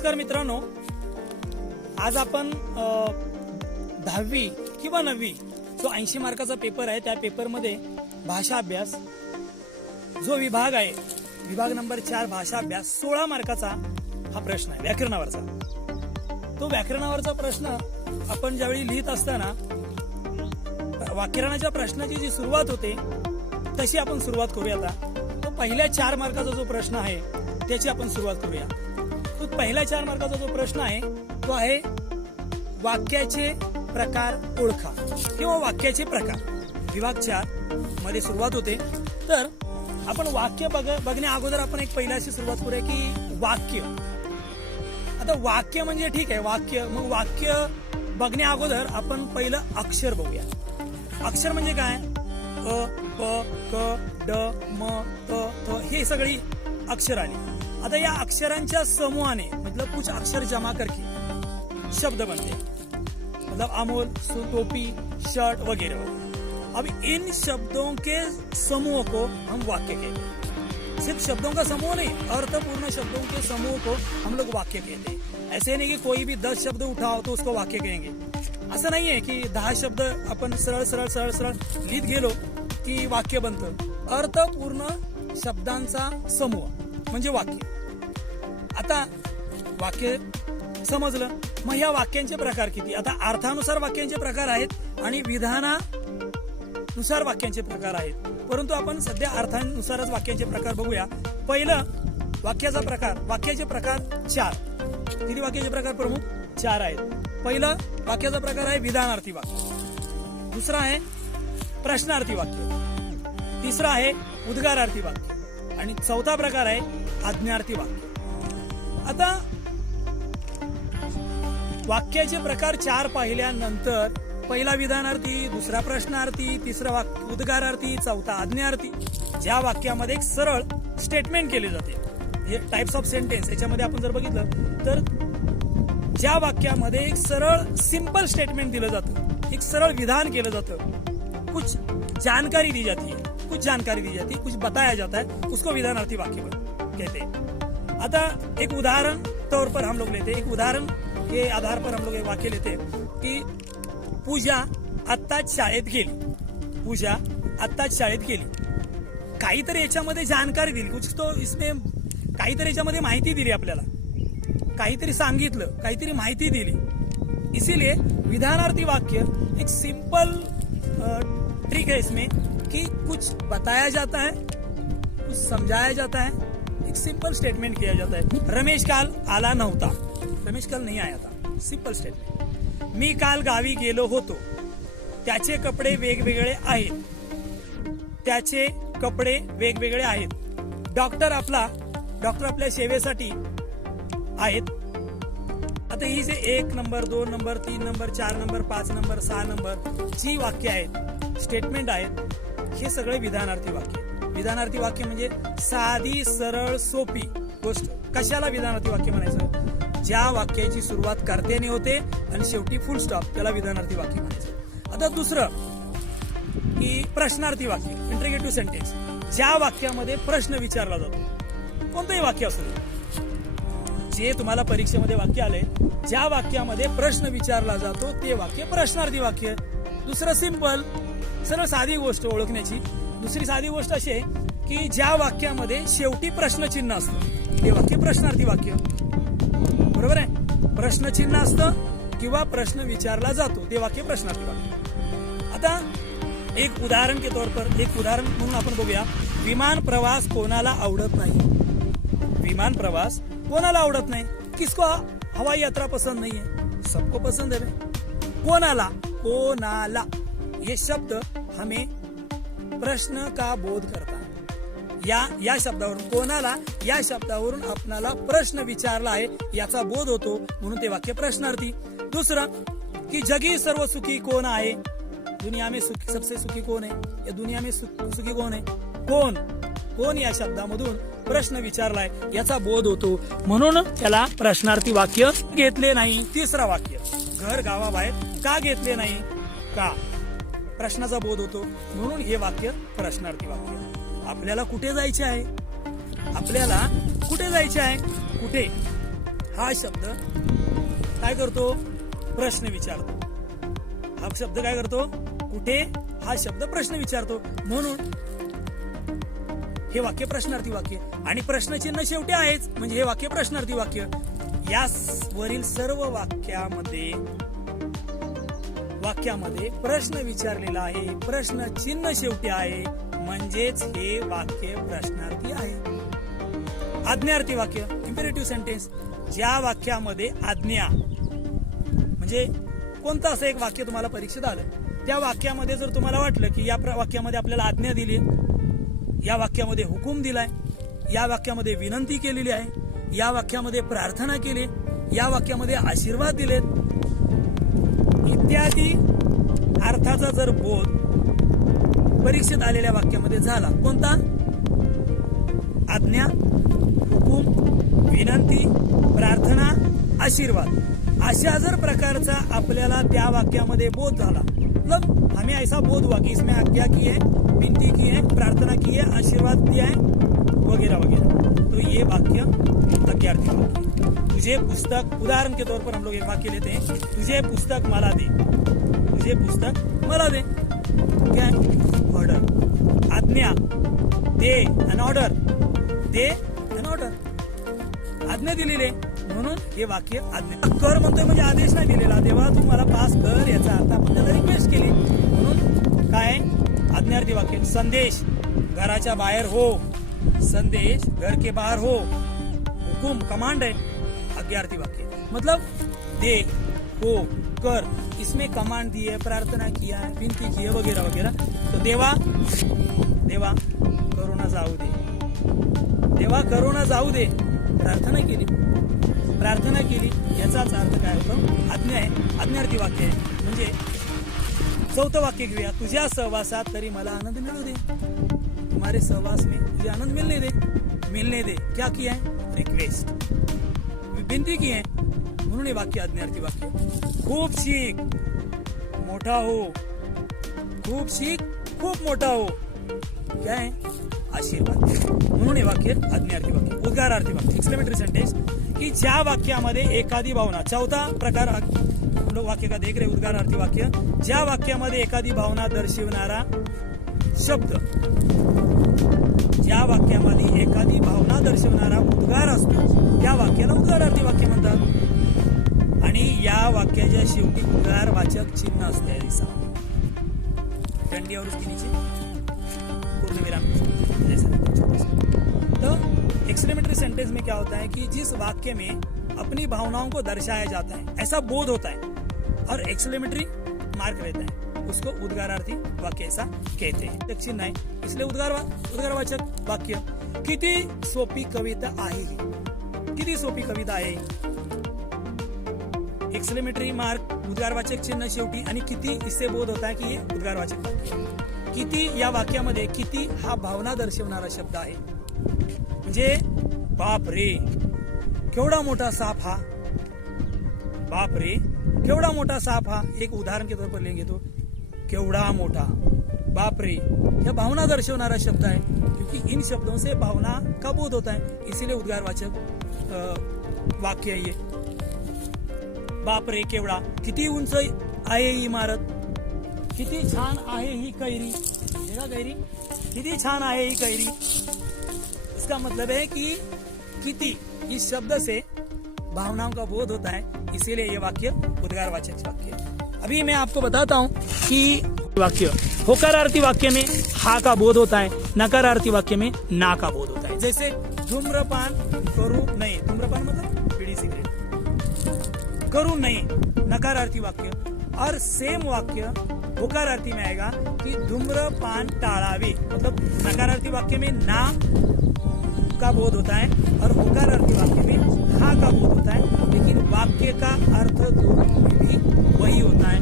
नमस्कार मित्रांनो, आज आपण 10वी किंवा 9वी जो 80 मार्काचा पेपर आहे त्या पेपरमध्ये भाषा अभ्यास जो विभाग आहे, विभाग नंबर 4 भाषा अभ्यास 16 मार्काचा हा प्रश्न आहे व्याकरणावरचा. तो व्याकरणावरचा प्रश्न आपण ज्यावेळी लिहित असताना व्याकरणाच्या प्रश्नाची जी सुरुवात होते तशी आपण सुरुवात करूया. आता तो पहिल्या 4 मार्काचा जो प्रश्न आहे त्याची आपण सुरुवात करूया. तो पहिल्या 4 मार्काचा जो प्रश्न आहे तो आहे वाक्याचे प्रकार ओळखा किंवा वाक्याचे प्रकार. विभाग 4 मध्ये सुरुवात होते. तर आपण वाक्य बघण्या अगोदर आपण एक पहिल्याशी सुरुवात करूया की वाक्य. आता वाक्य म्हणजे ठीक आहे वाक्य, मग वाक्य बघण्या अगोदर आपण पहिलं अक्षर बघूया. अक्षर म्हणजे काय? अ, प, क, ड, म, त, थ हे सगळी अक्षर आली. आता या अक्षरांच्या समूहाने मतलब कुछ अक्षर जमा करके शब्द बनते, मतलब अमोल, टोपी, शर्ट वगैरह वगैरह. अब इन शब्दों के समूह को हम वाक्य कहते हैं. सिर्फ शब्दों का समूह नहीं, अर्थपूर्ण शब्दों के समूह को हम लोग वाक्य कहते हैं. ऐसे नहीं कि कोई भी 10 शब्द उठाओ तो उसको वाक्य कहेंगे. असं नाहीये की 10 शब्द आपण सरळ सरळ सरळ सरळ लिहित गेलो की वाक्य बनतं. अर्थपूर्ण शब्दांचा समूह म्हणजे वाक्य. आता वाक्य समजलं, मग या वाक्यांचे प्रकार किती? आता अर्थानुसार वाक्यांचे प्रकार आहेत आणि विधानानुसार वाक्यांचे प्रकार आहेत, परंतु आपण सध्या अर्थानुसारच वाक्यांचे प्रकार बघूया. पहिलं वाक्याचा प्रकार, वाक्याचे प्रकार 4. किती वाक्याचे प्रकार प्रमुख? 4 आहेत. पहिलं वाक्याचा प्रकार आहे विधानार्थी वाक्य, दुसरा आहे प्रश्नार्थी वाक्य, तिसरा आहे उद्गारार्थी वाक्य आणि चौथा प्रकार आहे आज्ञार्थी वाक्य. आता वाक्याचे प्रकार 4 पाहिल्यानंतर पहिला विधानार्थी, दुसरा प्रश्नार्थी, तिसरा उद्गारार्थी, चौथा आज्ञार्थी. ज्या वाक्यामध्ये एक सरळ स्टेटमेंट केले जाते, हे टाइप्स ऑफ सेंटेन्स, याच्यामध्ये आपण जर बघितलं तर ज्या वाक्यामध्ये एक सरळ सिंपल स्टेटमेंट दिलं जातं, एक सरळ विधान केलं जातं, कुछ जानकारी दी जाती है, कुछ जानकारी दी जाती है, कुछ बताया जाता है, उसको विधानार्थी वाक्य कहते हैं. आता एक उदाहरण तौर पर हम लोग लेते हैं, एक उदाहरण के आधार पर हम लोग एक वाक्य लेते हैं की पूजा आत्ताच शाळेत गेली. पूजा आत्ताच शाळेत गेली. काहीतरी याच्यामध्ये जानकारी दिली, कुछ तो इसमें काहीतरी याच्यामध्ये माहिती दिली, आपल्याला काहीतरी सांगितलं, काहीतरी माहिती दिली. इसीलिए विधानार्थी वाक्य एक सिंपल ट्रिक है इसमें कि कुछ बताया जाता है, कुछ समझाया जाता है, एक सिंपल स्टेटमेंट किया जाता है. रमेश काल आला नव्हता, रमेश काल नहीं आया था, सिंपल स्टेटमेंट. मी काल गावी गेलो होतो, त्याचे कपडे वेगवेगळे आहेत, त्याचे कपडे वेगवेगळे आहेत. डॉक्टर आपल्या सेवेसाठी आहेत. आता ही जे 1 number 2 number 3 number 4 number 5 number 6 number जी वाक्य आहेत, स्टेटमेंट आहेत, हे सगळे विधानार्थी वाक्य. विधानार्थी वाक्य म्हणजे साधी सरळ सोपी गोष्ट. कशाला विधानार्थी वाक्य म्हणायचं? ज्या वाक्याची सुरुवात कर्त्याने होते आणि शेवटी फुल स्टॉप, त्याला विधानार्थी वाक्य म्हणायचं. आता दुसरं की प्रश्नार्थी वाक्य, इंटरगेटिव्ह सेंटेन्स, ज्या वाक्यामध्ये प्रश्न विचारला जातो. कोणतंही वाक्य असू दे, जे तुम्हाला परीक्षेमध्ये वाक्य आले, ज्या वाक्यामध्ये प्रश्न विचारला जातो ते वाक्य प्रश्नार्थी वाक्य. दुसरं सिंपल सरळ साधी गोष्ट ओळखण्याची. दुसरी साधी गोष्ट अशी आहे की ज्या वाक्यामध्ये शेवटी प्रश्नचिन्ह असतं ते वाक्य प्रश्नार्थी वाक्य. बरोबर आहे? प्रश्नचिन्ह असतं किंवा प्रश्न विचारला जातो ते वाक्य प्रश्नार्थी वाक्य. आता एक उदाहरण के तौर पर, एक उदाहरण म्हणून आपण बघूया. विमान प्रवास कोणाला आवडत नाही? विमान प्रवास कोणाला आवडत नाही? किसको हवाई यात्रा पसंद नहीं है? सबको पसंद है. कोणाला? कोणाला ये शब्द हमें प्रश्न का बोध करता है. या शब्दावरून, कोणाला या शब्दावरून आपणाला प्रश्न विचारला आहे याचा बोध होतो, म्हणून ते वाक्य प्रश्नार्थी. दुसरं की जगी सर्व सुखी कोण आहे? दुनिया में सबसे सुखी कोण आहे? या दुनिया में सुखी कोण आहे? कोण या शब्दामधून प्रश्न विचारलाय याचा बोध होतो, म्हणून त्याला प्रश्नार्थी वाक्य घेतले नाही. तिसरा वाक्य, घर गावाबाहेर का घेतले नाही? का? प्रश्नाचा बोध होतो, म्हणून हे वाक्य प्रश्नार्थी वाक्य. आपल्याला कुठे जायचे आहे? आपल्याला कुठे जायचे आहे? कुठे? हा शब्द काय करतो? प्रश्न विचारतो. हा शब्द काय करतो? कुठे हा शब्द प्रश्न विचारतो. म्हणून हे वाक्य प्रश्नार्थी वाक्य आणि प्रश्नचिन्ह शेवटी आहेच, म्हणजे हे वाक्य प्रश्नार्थी वाक्य. या वरील सर्व वाक्यामध्ये प्रश्न विचारलेला आहे, प्रश्न चिन्ह शेवटी आहे, म्हणजेच हे वाक्य प्रश्नार्थी आहे. आज्ञार्थी वाक्य, इम्पेरेटिव्ह सेंटेन्स. ज्या वाक्यामध्ये आज्ञा, म्हणजे कोणतं असं एक वाक्य तुम्हाला परीक्षेत आलं, त्या वाक्यामध्ये जर तुम्हाला वाटलं की या वाक्यामध्ये आपल्याला आज्ञा दिली, या वाक्यामध्ये हुकूम दिलाय, या वाक्यामध्ये विनंती केलेली आहे, या वाक्यामध्ये प्रार्थना केली, या वाक्यामध्ये आशीर्वाद दिलेत इत्यादी अर्थाचा जर बोध परीक्षेत आलेल्या वाक्यामध्ये झाला, कोणता? आज्ञा, हुकूम, विनंती, प्रार्थना, आशीर्वाद, अशा जर प्रकारचा आपल्याला त्या वाक्यामध्ये बोध झाला, मतलब हमें ऐसा बोध हुआ कि इसमें आज्ञा की है, विनती की है, प्रार्थना की है, आशीर्वाद दिया है, वगैरह वगैरह, तो ये वाक्य आज्ञार्थी वाक्य. तुझे पुस्तक, उदाहरण के तौर पर हम लोग एक वाक्य लेते हैं, तुझे पुस्तक मला दे, तुझे पुस्तक मला दे, क्या है? ऑर्डर. आज्ञा, दे अन ऑर्डर, दे अन ऑर्डर, आज्ञा दिलेली आहे, म्हणून हे वाक्य आज्ञा. कर म्हणतोय म्हणजे आदेश नाही दिलेला, तेव्हा तू मला पास कर याचा अर्थ आपण त्याला रिक्वेस्ट केली, म्हणून काय? आज्ञार्थी वाक्य. संदेश, घराच्या बाहेर हो, संदेश घर के बाहर हो, हुकुम कमांड है, आज्ञार्थी वाक्य. मतलब दे, हो, कर, इसमें कमांड दी है, प्रार्थना किया है, विनती की है, वगैरह वगैरह. तो देवा, देवा करोना जाऊ दे, देवा करोना जाऊ दे, प्रार्थना केली, याचाच अर्थ काय होतो? आज्ञा आहे, आज्ञार्थी वाक्य आहे. म्हणजे चौथं वाक्य घेऊया, तुझ्या सहवासात तरी मला आनंद मिळू दे, तुम्हारे सहवास में तुझे आनंद मिलने दे. क्या किया है? रिक्वेस्ट, विनती की है, म्हणून हे वाक्य आज्ञार्थी वाक्य. खूप शिक, मोठा हो, खूप शिक, खूप मोठा हो, क्या है? आशीर्वाद, म्हणून हे वाक्य आज्ञार्थी वाक्य. उद्गारार्थी वाक्य, एक्सक्लेमेटरी सेंटेन्स, की ज्या वाक्यामध्ये एखादी भावना, चौथा प्रकार हम लोग वाक्य का देख रहे, उद्गारार्थी वाक्य, ज्या वाक्यामध्ये एखादी भावना दर्शविणारा शब्द, ज्या वाक्यामध्ये एखादी भावना दर्शवणारा उद्गार असतो त्या वाक्याला उद्गारार्थी वाक्य म्हणतात. आणि या वाक्याच्या शेवटी उद्गारवाचक चिन्ह असते, दिसा डंडी और उसके नीचे पूर्णविराम. तो एक्सक्लेमेटरी सेंटेंस में क्या होता है कि जिस वाक्य में अपनी भावनाओं को दर्शाया जाता है, ऐसा बोध होता है और एक्सक्लेमेटरी मार्क रहता है, उसको उद्गारार्थी वाक्य ऐसा कहते हैं. चिन्ह आहे, इसलिए उद्गारवाचक वाक्य. किती सोपी कविता आहे ही, किती सोपी कविता आहे. एक्सक्लेमेटरी मार्क, उद्गारवाचक चिन्ह शेवटी, आणि किती, इससे बोध होता है की हे उद्गारवाचक वाक्य. किती या वाक्यामध्ये किती हा भावना दर्शवणारा शब्द आहे. म्हणजे बाप रे केवढा मोठा साप हा, बाप रे केवढा मोठा साप हा, एक उदाहरण के तौर पर लेंगे तो केवढा मोठा, बाप रे, यह भावना दर्शवणारा शब्द है, क्योंकि इन शब्दों से भावना का बोध होता है, इसीलिए उद्गारवाचक वाक्य है ये. बाप रे केवढा, किती उंच आहे ही इमारत, किती छान आहे ही कैरी, कैरी किती छान आहे ही कैरी. इसका मतलब है कि किती इस शब्द से भावनाओं का बोध होता है, इसीलिए ये वाक्य उद्गारवाचक वाक्य है. अभी मैं आपको बताता हूं कि वाक्य होकारार्थी वाक्य में हा का बोध होता है, नकारार्थी वाक्य में ना का बोध होता है. जैसे धूम्रपान करू नये, धूम्रपान मतलब बीड़ी सिगरेट, करू नये नकारार्थी वाक्य. और सेम वाक्य होकारार्थी में आएगा कि धूम्रपान टाळावे, मतलब नकारार्थी वाक्य में ना का बोध होता है और होकारार्थी वाक्य में हा का बोध होता है, लेकिन वाक्य का अर्थ दोनों में भी वही होता है.